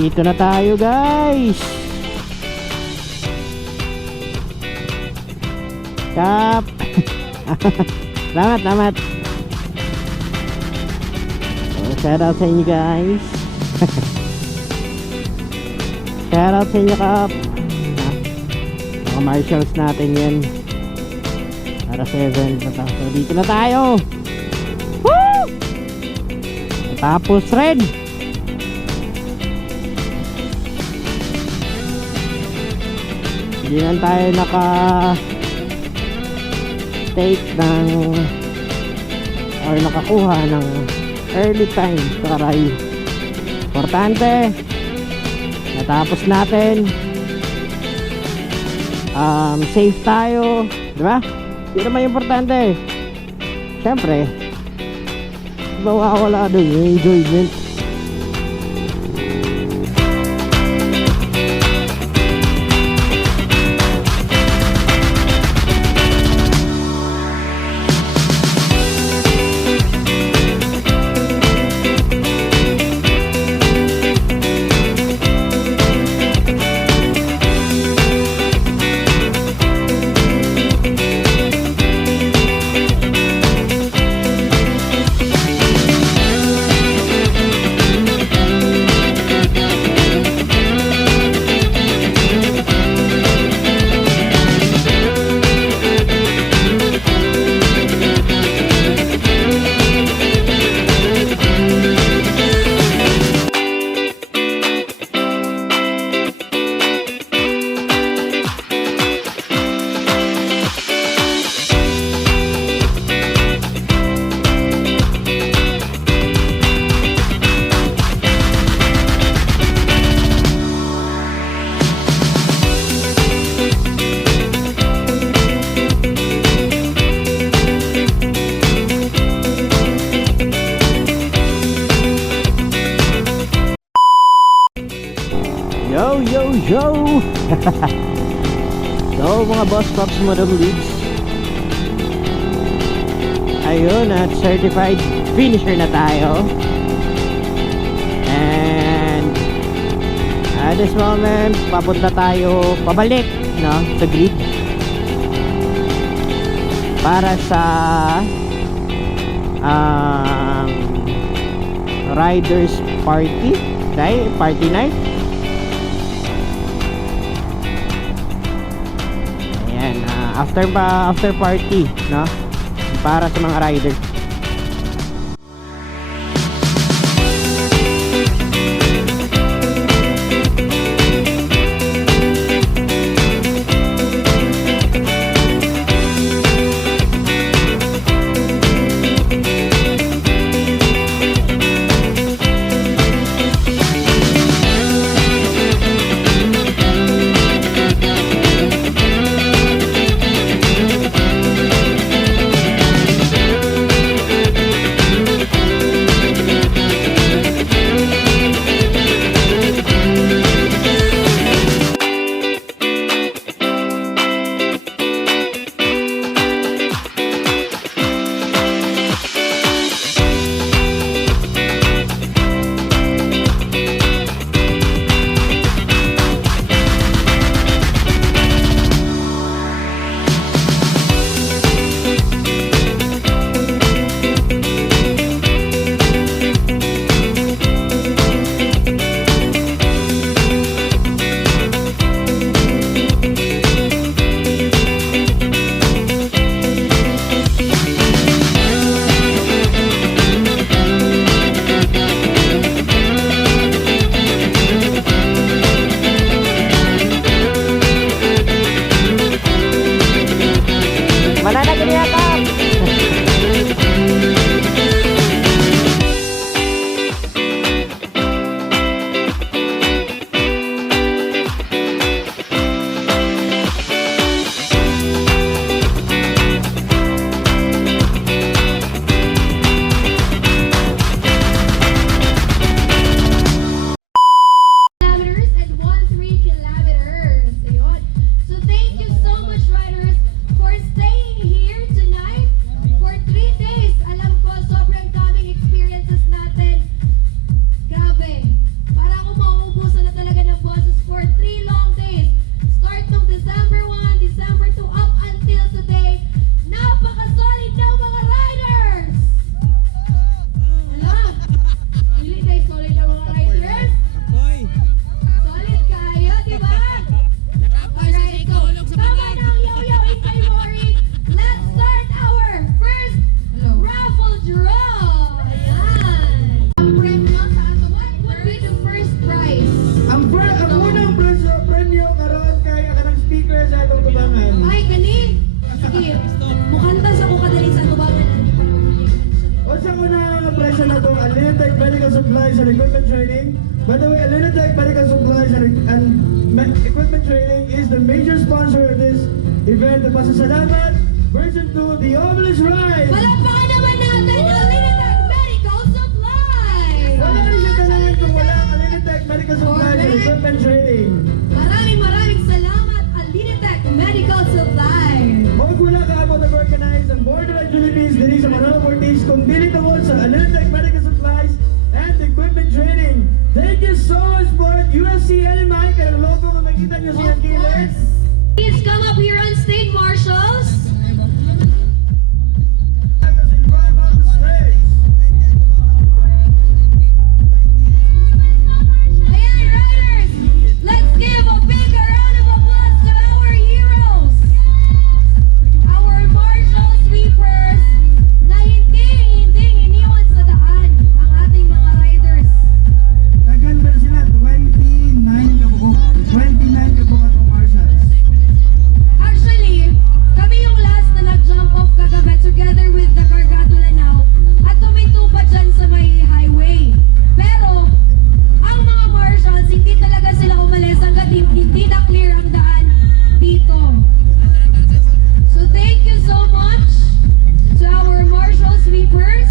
Nandito na tayo, guys. Kap. Salamat. Shout out sa inyo, guys. Shout out sa inyo, Kap. Mga marshals natin yan. Para 7. So dito na tayo. Woo! Tapos red. Hindi lang tayo naka take ng or nakakuha ng early time sa karay. Importante natapos natin, safe tayo, diba? Yun naman importante. Siyempre mawawala doon yung enjoyment. Yo! So mga boss pops, model leads, ayun, at certified finisher na tayo. And at this moment papunta tayo pabalik, no, sa grid para sa riders party night. After party, no, para sa mga riders. sa natong Alinitech Medical Supplies and Equipment Training. By the way, Alinitech Medical Supplies and Equipment Training is the major sponsor of this event. The Pasasalamat version 2, the Obelisk Ride. Palakpakan naman natin ang Alinitech Medical Supplies! Wala rin siya tanangin kung wala ang Alinitech Medical Supplies and Equipment Training. Maraming salamat Alinitech Medical Supplies! Huwag wala ka about nag-organize ang Board of Activities dili sa Manolo Ortiz kung dili tungkol sa Alinitech Medical Supplies and Equipment Training. Thank you so much for USC LMI kaya ang logo kung makita nyo sa yung kilid. Please come up here on stage, marshals. Ayan, riders! Let's give a big round of applause to our heroes! Our marshal sweepers na hindi iniwan sa daan ang ating mga riders. Naganda sila, 29 kabuhat ng marshals. Actually, kami yung last na nag-jump off kagabi together with the Cargado Lanao at tuminto pa dyan sa may highway. Pero, ang mga marshals, hindi talaga sila umalis hanggat hindi na clear ang daan dito. So thank you so much to our marshal sweepers.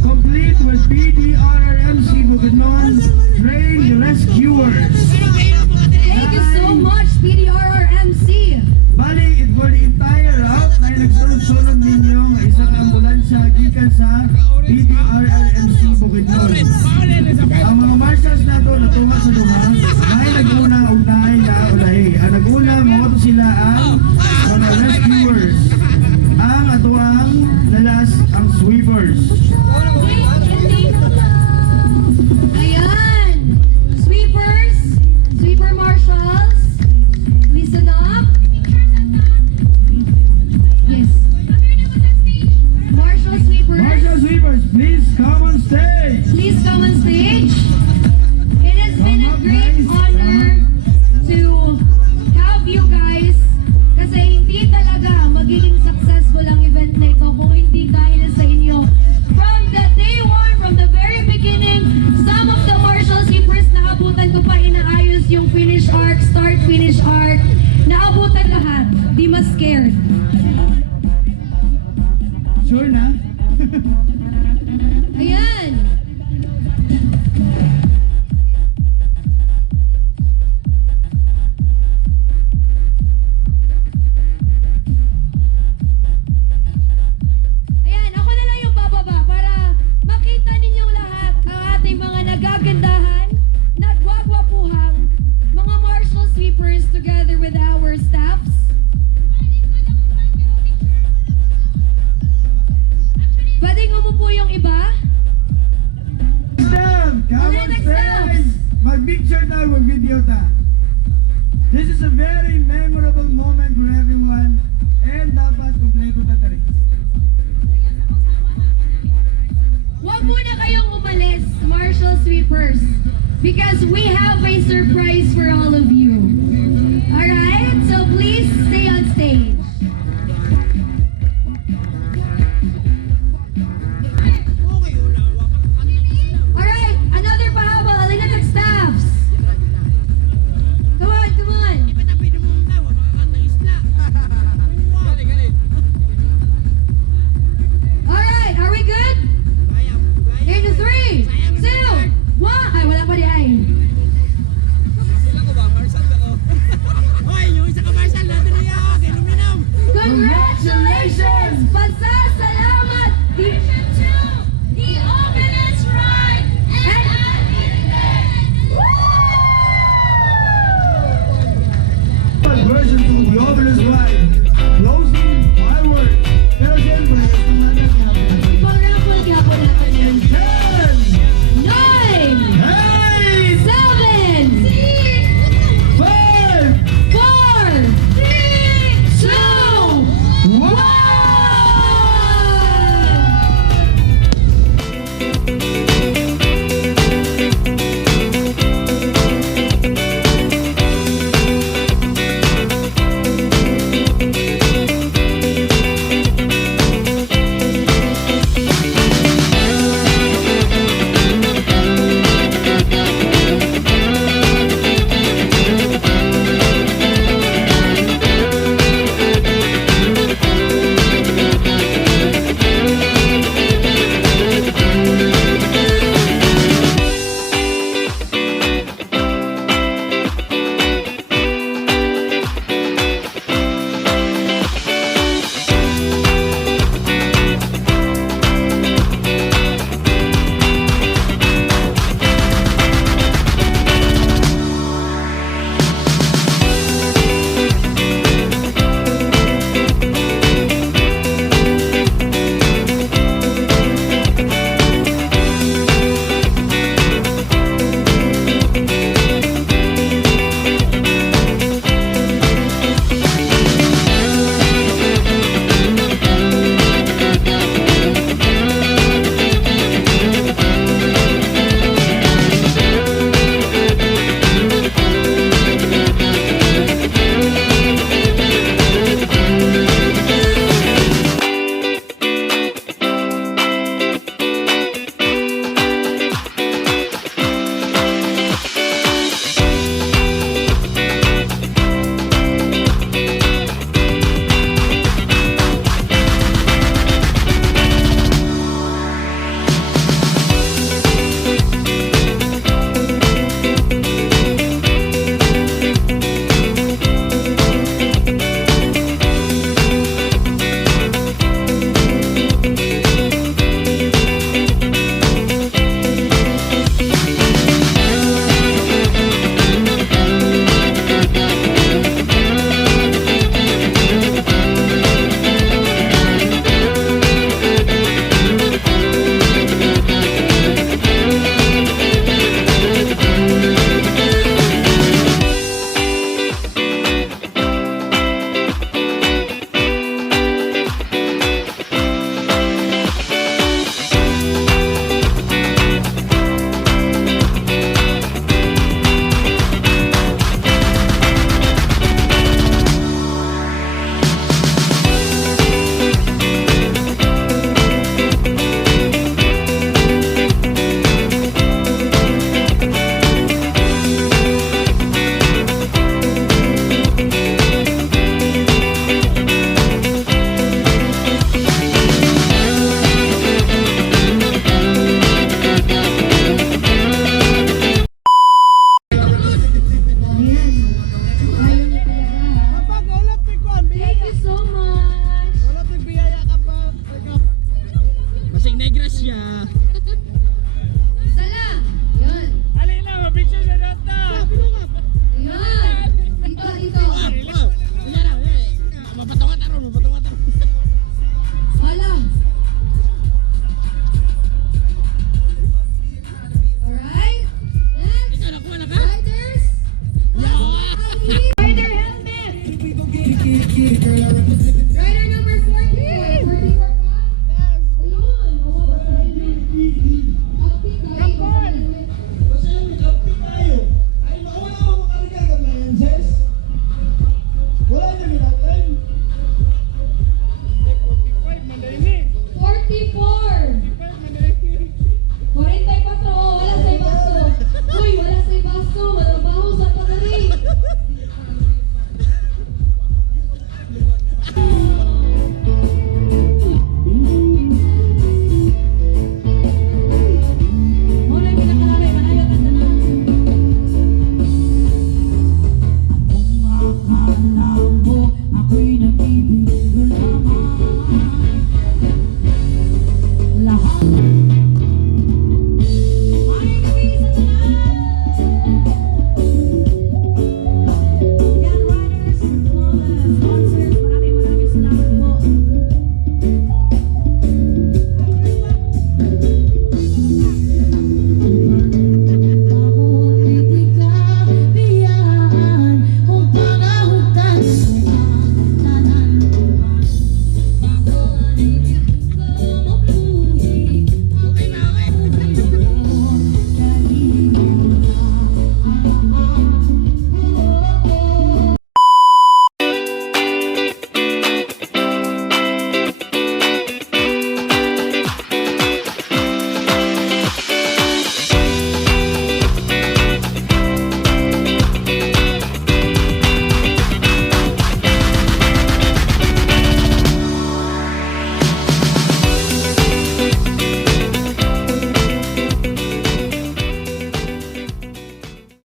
Complete with PDRRMC Bukidnon trained rescuers. Thank you so much, PDRRMC. Bali, it for the entire route na nagsunod-sunod ninyo nga isa ka ambulansya gikan sa PDRRMC Bukidnon. Ang mga marshals nato natunga sa duha, may naguna ug naay na ulahi. Ang naguna mo to sila ang mga rescuers. Ang atuang lalas ang sweepers. Ayan! Sweepers, sweeper marshals, listen up. Yes. Marshal sweepers, Marshal sweepers, please come on stage. please come on stage. It has been a great honor to have you guys kasi hindi talaga magiging successful ang event na ito kung hindi dahil sa inyo. From the day one, from the very beginning, some of the marshal sweepers naabutan ko pa inaayos yung finish arc, start finish arc. Naabutan lahat. Di mas scared. Sure na? Ayan. Ayan, ako na lang yung bababa para makita ninyong lahat ang ating mga nagagandahan, nagwagwapuhang mga marshal sweepers together with our staffs. Pwedeng umupo yung iba? Stem, come on Next stage. Mag-picture tayo, mag-video ta. This is a very memorable moment for everyone and dapat kumpleto na tayo. Huwag muna kayong umalis, marshal sweepers, because we have a surprise for all of you.